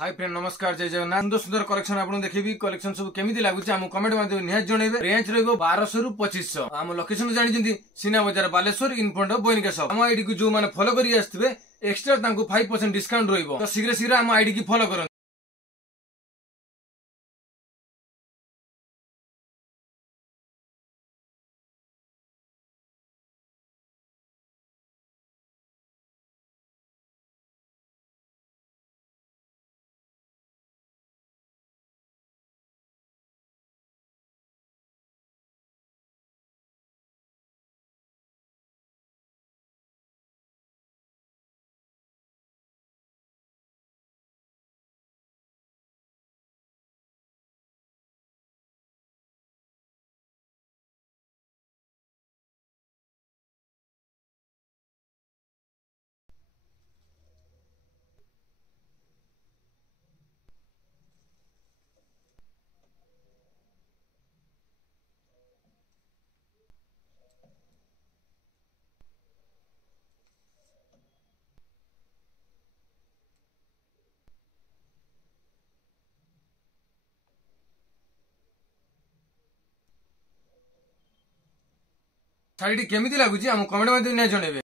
Hi friend नमस्कार जय जगन्नाथ सुंदर सुंदर कलेक्शन आपको देखी कलेक्शन सब केमी लगुच आम कमेंट माध्यम निहात जनइबे रेंज रहिबो 1200 रु 2500 आम लोकेशन जानिछंती सीना बजार बालेश्वर इनफ्रंट ऑफ बोइनिका शॉप आम आईडी को जो माने फॉलो करी आस्थिबे एक्स्ट्रा तांको 5% डिस्काउंट रहिबो तो शीघ्र शीघ्र आम आईडी की फॉलो करन। शाड़ी केमी लगुच आम कमेंट माध्यम निहात जनइबे।